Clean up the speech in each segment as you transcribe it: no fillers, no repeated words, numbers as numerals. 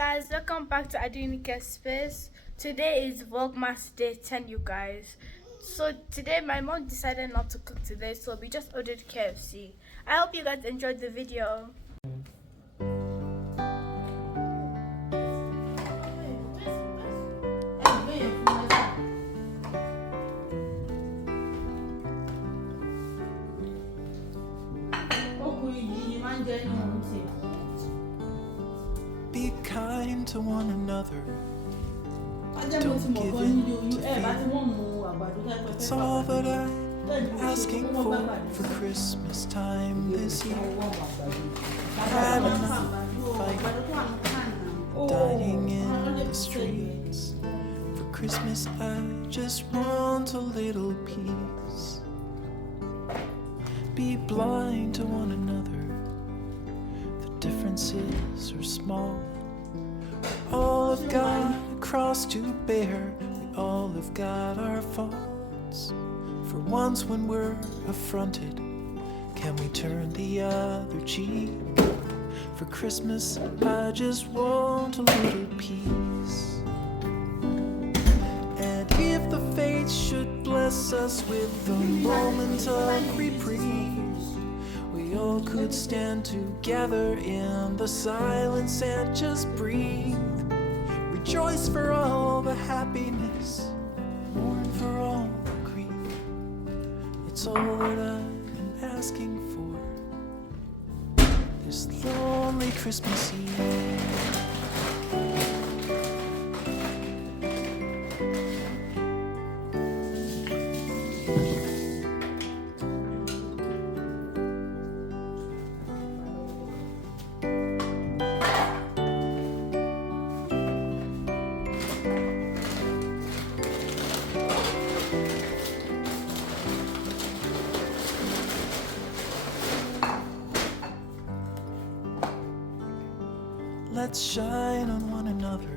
Guys, welcome back to Adunike Space. Today is Vlogmas day 10, you guys. So today my mom decided not to cook today, so we just ordered KFC. I hope you guys enjoyed the video. Be kind to one another. Don't give in to fear. That's all that I'm asking for Christmas time this year. Had enough fighting, dying in the streets. For Christmas I just want a little peace. Be blind to one another. Differences are small. We all have got a cross to bear. We all have got our faults. For once when we're affronted, can we turn the other cheek? For Christmas I just want a little peace. And if the fates should bless us with a moment of reprieve, we all could stand together in the silence and just breathe. Rejoice for all the happiness, mourn for all the grief. It's all that I'm asking for this lonely Christmas Eve. Let's shine on one another,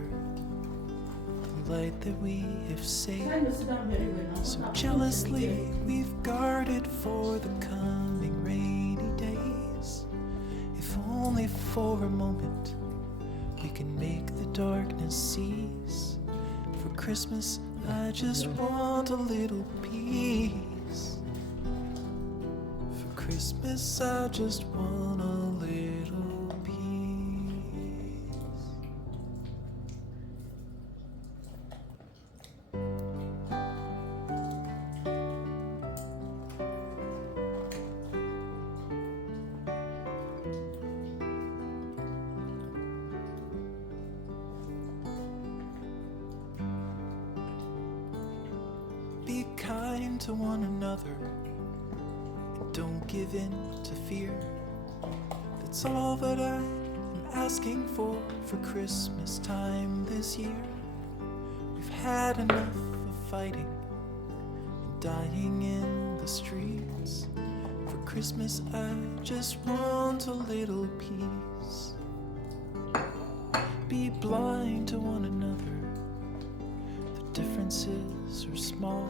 the light that we have saved. So jealously we've guarded for the coming rainy days. If only for a moment we can make the darkness cease. For Christmas I just want a little peace. For Christmas I just want a little peace. Be kind to one another, and don't give in to fear. That's all that I am asking for Christmas time this year. We've had enough of fighting and dying in the streets. For Christmas I just want a little peace. Be blind to one another. Differences are small.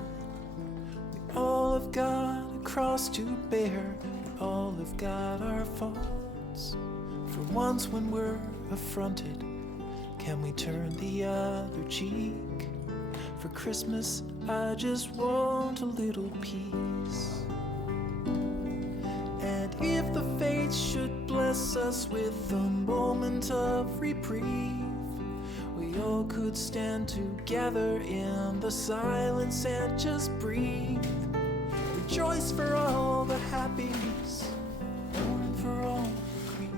We all have got a cross to bear. We all have got our faults. For once when we're affronted, can we turn the other cheek? For Christmas I just want a little peace. And if the fates should bless us with a moment of reprieve, we all could stand together in the silence and just breathe. Rejoice for all the happiness, mourn for all the grief.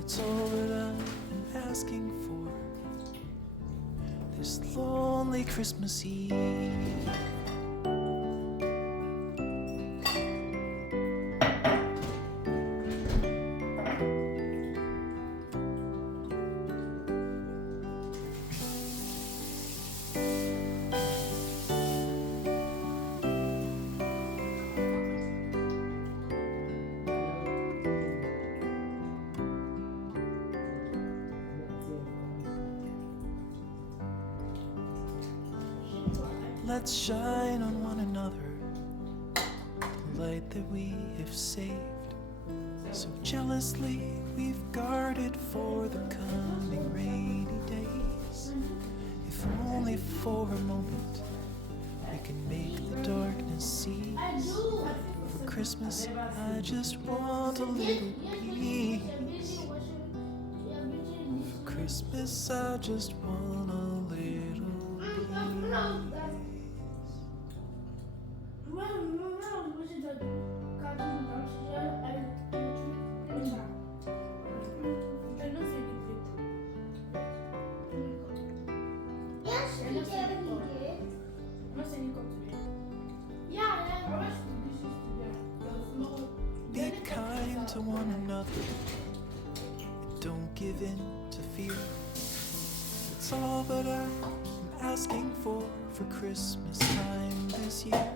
It's all that I'm asking for this lonely Christmas Eve. Let's shine on one another, the light that we have saved. So jealously we've guarded for the coming rainy days. If only for a moment we can make the darkness cease. For Christmas, I just want a little peace. For Christmas, I just want a little peace. Be kind to one another. Don't give in to fear. It's all that I'm asking for Christmas time this year.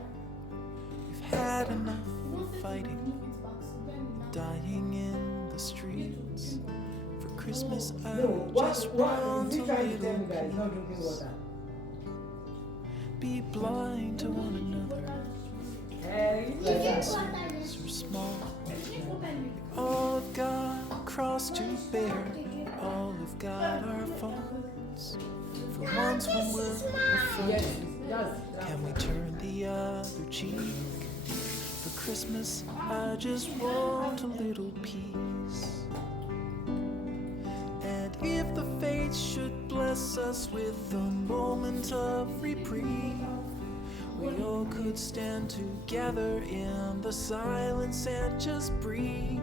We've had enough of fighting, dying in the streets. For Christmas, I just want a little peace. Be blind to one another. Differences are small. We all have got a cross to bear. We all have got our faults. For once when we're affronted, can we turn the other cheek? For Christmas, I just want a little peace. And if the fates should bless us with a moment of reprieve, we all could stand together in the silence and just breathe.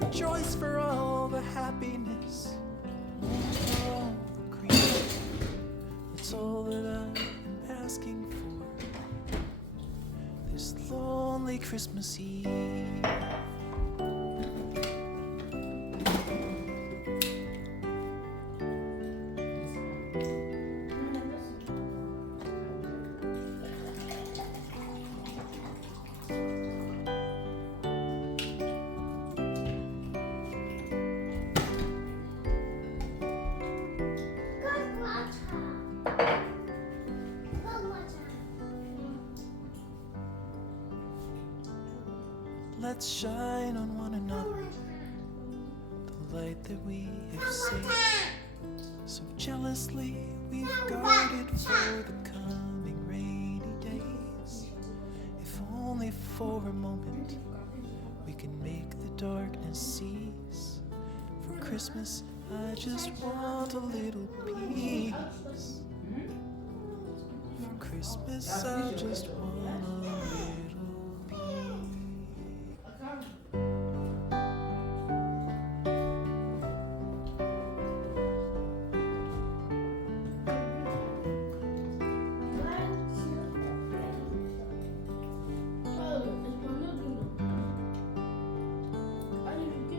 Rejoice for all the happiness, mourn for all the grief. That's all that I am asking for this lonely Christmas Eve. Let's shine on one another the light that we have saved. So jealously we've guarded for the coming rainy days. If only for a moment we can make the darkness cease. For Christmas, I just want a little peace. For Christmas, I just want a little peace.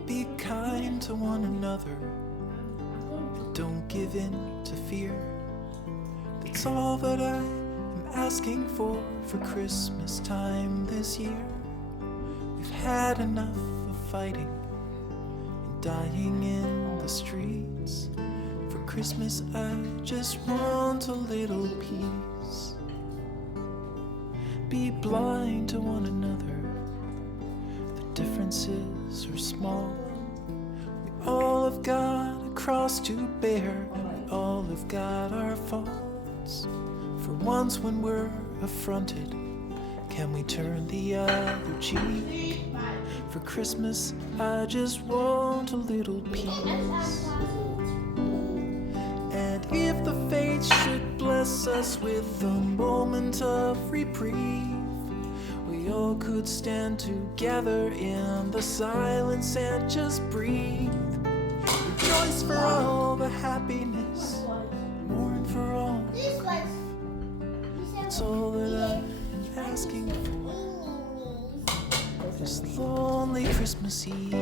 Be kind to one another. Don't give in to fear. That's all that I am asking for Christmas time this year. We've had enough of fighting and dying in the streets. For Christmas, I just want a little peace. Be blind to one another. The differences are small. We all have got a cross to bear. We all have got our faults. For once when we're affronted, can we turn the other cheek? For Christmas, I just want a little peace. And if the fates should bless us with a moment of reprieve, we all could stand together in the silence and just breathe. Rejoice for all the happiness, mourn for all the grief. It's all that I'm asking for this lonely Christmas Eve.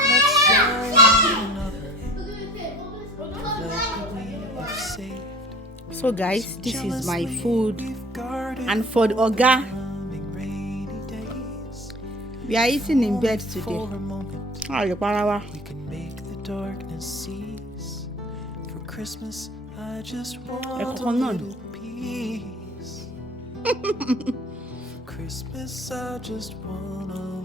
Let's So guys, this is my food, We've guarded and for the oga, coming rainy days. we are eating in bed today. For a moment, we can make the darkness cease. For Christmas, I just want a little peace. For Christmas, I just want a little